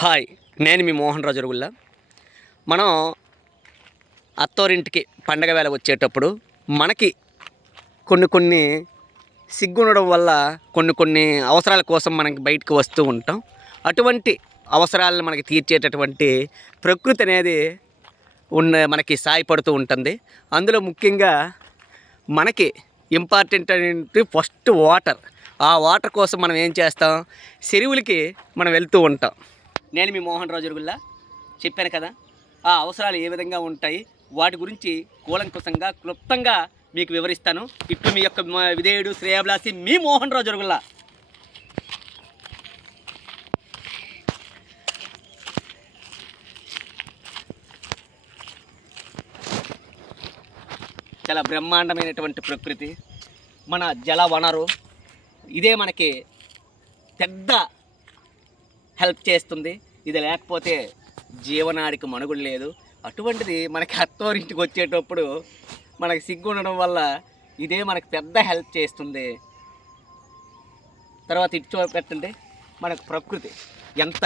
Hi, నేను మీ మోహన్ రాజు అరుగుల్లా. మనం అత్తోరింటికి పండగ వేళ వచ్చేటప్పుడు మనకి కొన్ని సిగ్గుండడం వల్ల కొన్ని అవసరాల కోసం మనకి బయటికి వస్తూ ఉంటాం. అటువంటి అవసరాలను మనకి తీర్చేటటువంటి ప్రకృతి అనేది మనకి సాయపడుతూ ఉంటుంది. అందులో ముఖ్యంగా మనకి ఇంపార్టెంట్ అనేది ఫస్ట్ వాటర్. ఆ వాటర్ కోసం మనం ఏం చేస్తాం, చెరువులకి మనం వెళ్తూ ఉంటాం. నేను మీ మోహన్ రాజు అరుగుల్లా చెప్పాను కదా, ఆ అవసరాలు ఏ విధంగా ఉంటాయి వాటి గురించి కూలంకుశంగా క్లుప్తంగా మీకు వివరిస్తాను. ఇప్పుడు మీ యొక్క విధేయుడు శ్రేయాభిలాషి మీ మోహన్ రాజు అరుగుల్లా. చాలా బ్రహ్మాండమైనటువంటి ప్రకృతి, మన జల వనరు. ఇదే మనకి పెద్ద హెల్ప్ చేస్తుంది. ఇది లేకపోతే జీవనాడికి మనుగుడు లేదు. అటువంటిది మనకి అత్తోరింటికి వచ్చేటప్పుడు మనకి సిగ్గు ఉండడం వల్ల ఇదే మనకి పెద్ద హెల్ప్ చేస్తుంది. తర్వాత ఇటు పెట్టండి, మనకు ప్రకృతి ఎంత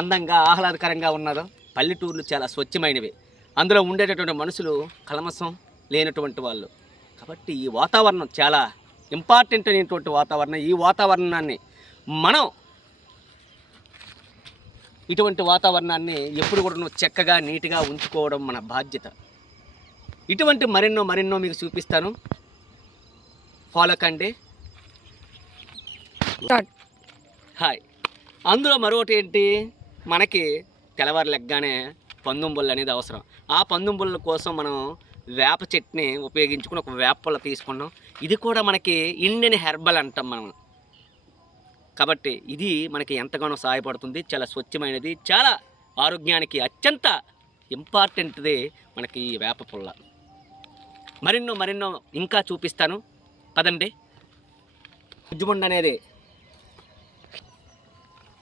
అందంగా ఆహ్లాదకరంగా ఉన్నదో. పల్లెటూర్లు చాలా స్వచ్ఛమైనవి, అందులో ఉండేటటువంటి మనుషులు కల్మషం లేనటువంటి వాళ్ళు. కాబట్టి ఈ వాతావరణం చాలా ఇంపార్టెంట్ అయినటువంటి వాతావరణం. ఈ వాతావరణాన్ని మనం ఇటువంటి వాతావరణాన్ని ఎప్పుడు కూడా చక్కగా నీట్గా ఉంచుకోవడం మన బాధ్యత. ఇటువంటి మరెన్నో మీకు చూపిస్తాను, ఫాలో కండి. హాయ్. అందులో మరొకటి ఏంటి, మనకి తెల్లవారు లెగ్గానే పందుంబుళ్ళు అనేది అవసరం. ఆ పందుంబుళ్ళ కోసం మనం వేప చెట్టుని ఉపయోగించుకుని ఒక వేప పుల్ల తీసుకున్నాం. ఇది కూడా మనకి ఇండియన్ హెర్బల్ అంటాం మనం. కాబట్టి ఇది మనకి ఎంతగానో సహాయపడుతుంది. చాలా స్వచ్ఛమైనది, చాలా ఆరోగ్యానికి అత్యంత ఇంపార్టెంట్ది మనకి ఈ వేప పుల్ల. మరెన్నో ఇంకా చూపిస్తాను, పదండి. బుజ్జిమండ అనేది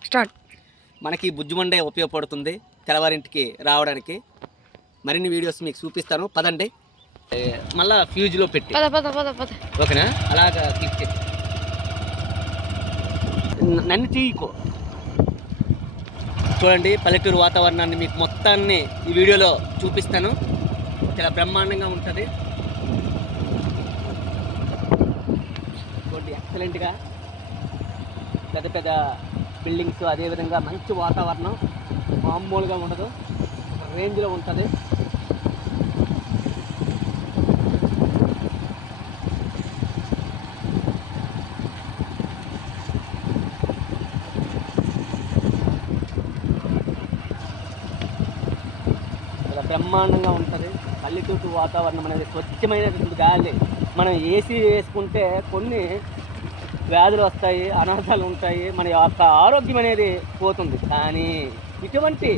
స్టార్ట్. మనకి బుజ్జిమండే ఉపయోగపడుతుంది తెల్లవారింటికి రావడానికి. మరిన్ని వీడియోస్ మీకు చూపిస్తాను, పదండి. మళ్ళా ఫ్యూజ్లో పెట్టి ఓకేనా, అలాగా క్లిక్ చేసి నన్ను తీయకో. చూడండి, పల్లెటూరు వాతావరణాన్ని మీకు మొత్తాన్ని ఈ వీడియోలో చూపిస్తాను. చాలా బ్రహ్మాండంగా ఉంటుంది. చూడండి, ఎక్సలెంట్గా పెద్ద బిల్డింగ్స్, అదేవిధంగా మంచి వాతావరణం, మామూలుగా ఉండదు, రేంజ్లో ఉంటుంది. బ్రహ్మాండంగా ఉంటుంది పల్లెటూరు వాతావరణం అనేది. స్వచ్ఛమైనటువంటి గాలి. మనం ఏసీ వేసుకుంటే కొన్ని వ్యాధులు వస్తాయి, అనర్థాలు ఉంటాయి, మన యొక్క ఆరోగ్యం అనేది పోతుంది. కానీ ఇటువంటి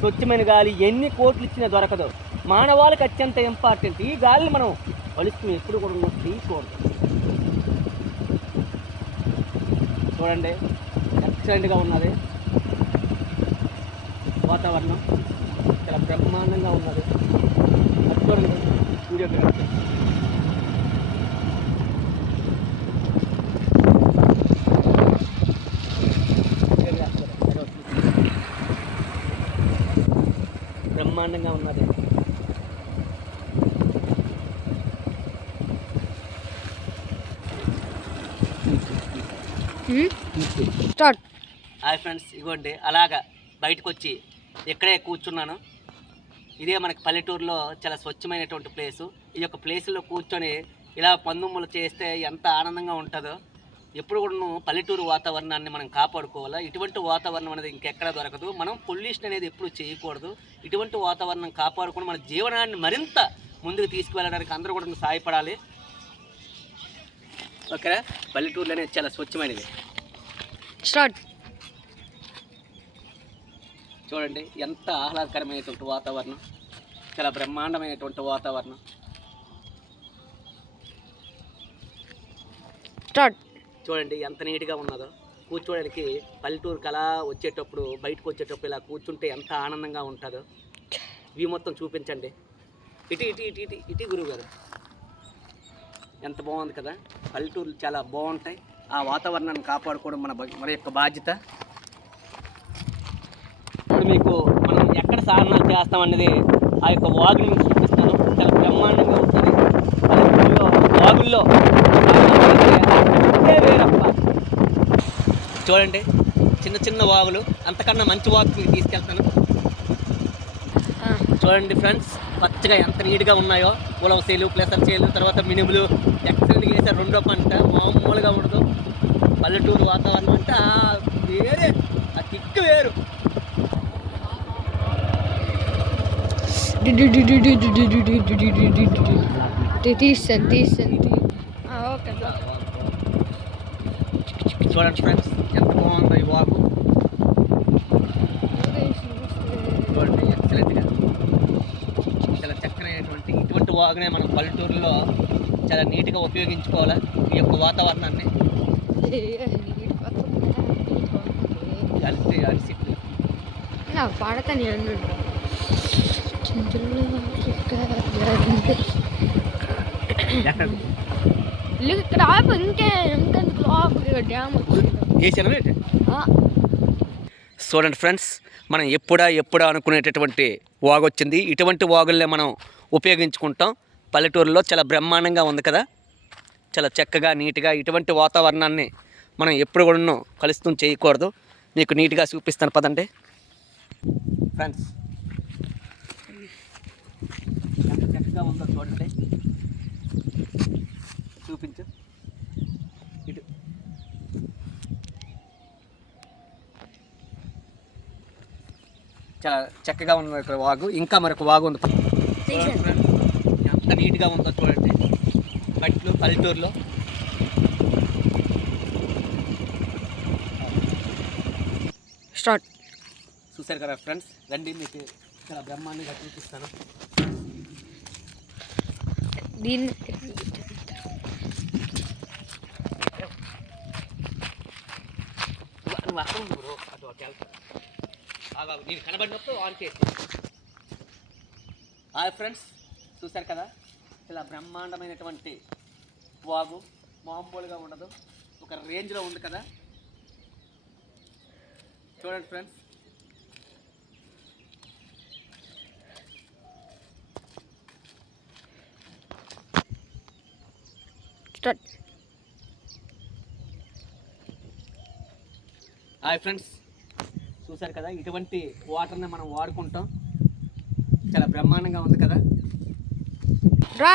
స్వచ్ఛమైన గాలి ఎన్ని కోట్లు ఇచ్చినా దొరకదు. మానవాళికి అత్యంత ఇంపార్టెంట్. ఈ గాలిని మనం పలుచుకుని ఎప్పుడు కూడా తీయకూడదు. చూడండి, ఎక్సలెంట్గా ఉన్నది వాతావరణం, చాలా బ్రహ్మాండంగా ఉన్నది. అది చూడండి, వీడియో బ్రహ్మాండంగా ఉన్నది. స్టార్ట్. హాయ్ ఫ్రెండ్స్, ఇగోండి అలాగా బయటకు వచ్చి ఇక్కడే కూర్చున్నాను. ఇదే మనకి పల్లెటూరులో చాలా స్వచ్ఛమైనటువంటి ప్లేసు. ఈ యొక్క ప్లేసులో కూర్చొని ఇలా పందుములు చేస్తే ఎంత ఆనందంగా ఉంటుందో. ఎప్పుడు కూడా పల్లెటూరు వాతావరణాన్ని మనం కాపాడుకోవాలా. ఇటువంటి వాతావరణం అనేది ఇంకెక్కడా దొరకదు. మనం పొల్యూషన్ అనేది ఎప్పుడు చేయకూడదు. ఇటువంటి వాతావరణం కాపాడుకొని మన జీవనాన్ని మరింత ముందుకు తీసుకువెళ్ళడానికి అందరూ కూడా సహాయపడాలి. ఓకేనా, పల్లెటూరులో అనేది చాలా స్వచ్ఛమైనది. స్టార్ట్. చూడండి, ఎంత ఆహ్లాదకరమైనటువంటి వాతావరణం, చాలా బ్రహ్మాండమైనటువంటి వాతావరణం. స్టార్ట్. చూడండి ఎంత నీట్గా ఉన్నదో. కూర్చోడానికి పల్లెటూరుకి అలా వచ్చేటప్పుడు, బయటకు వచ్చేటప్పుడు ఇలా కూర్చుంటే ఎంత ఆనందంగా ఉంటుందో. వ్యూ మొత్తం చూపించండి. ఇటు గురువు గారు, ఎంత బాగుంది కదా. పల్లెటూర్లు చాలా బాగుంటాయి. ఆ వాతావరణాన్ని కాపాడుకోవడం మన యొక్క బాధ్యత. ఇప్పుడు మీకు మనం ఎక్కడ సాధనాలు చేస్తామనేది ఆ యొక్క వాగుని మీకు చూపిస్తాను. చాలా బ్రహ్మాండంగా ఉంటుంది. పల్లెటూరులో వాగుల్లో వేరప్ప. చూడండి, చిన్న చిన్న వాగులు, అంతకన్నా మంచి వాగు మీకు తీసుకెళ్తాను. చూడండి ఫ్రెండ్స్, పచ్చగా ఎంత నీట్గా ఉన్నాయో. ఉలవ చేలు, ప్లెసర్ చేలు, తర్వాత మినుములు ఎక్సలెంట్గా వేసారు. రెండో పంట మామూలుగా ఉండదు. పల్లెటూరు వాతావరణం అంటే వేరే, ఆ కిక్కు వేరు. చూడండి ఫ్రెండ్స్, ఎంత బాగుందో ఈ వాగు. చూడండి, ఎక్సలెంట్గా చాలా చక్కనైనటువంటి ఇటువంటి వాగునే మనం పల్లెటూరులో చాలా నీట్గా ఉపయోగించుకోవాలి. ఈ యొక్క వాతావరణాన్ని అరిసిట్లు పాడతాను ఇక్కడ ఇంకెందుకు డ్యామ్ వేసాను. చూడండి ఫ్రెండ్స్, మనం ఎప్పుడా అనుకునేటటువంటి వాగు వచ్చింది. ఇటువంటి వాగుల్నే మనం ఉపయోగించుకుంటాం. పల్లెటూరులో చాలా బ్రహ్మాండంగా ఉంది కదా, చాలా చక్కగా నీట్గా. ఇటువంటి వాతావరణాన్ని మనం ఎప్పుడు కూడా కలుస్తూ చేయకూడదు. మీకు నీట్గా చూపిస్తాను పదండి ఫ్రెండ్స్. ఎంత చక్కగా ఉందో చూడండి, చూపించు. ఇటు చాలా చక్కగా ఉంది ఇక్కడ వాగు. ఇంకా మరొక వాగు ఉంది ఫ్రెండ్స్, ఎంత నీట్గా ఉందో చూడండి. గట్లు పల్లెటూరులో స్టార్ట్. చూశారు కదా ఫ్రెండ్స్, రండి మీకు చాలా బ్రహ్మాండంగా చూపిస్తాను. దీన్ని నేను కనబడినప్పుడు ఆన్ చేసి. హాయ్ ఫ్రెండ్స్, చూశారు కదా, చాలా బ్రహ్మాండమైనటువంటి వాగు. మామూలుగా ఉండదు, ఒక రేంజ్లో ఉంది కదా. చూడండి ఫ్రెండ్స్, స్టార్ట్. హాయ్ ఫ్రెండ్స్, చూశారు కదా, ఇటువంటి వాటర్ని మనం వాడుకుంటాం. చాలా బ్రహ్మాండంగా ఉంది కదా. రా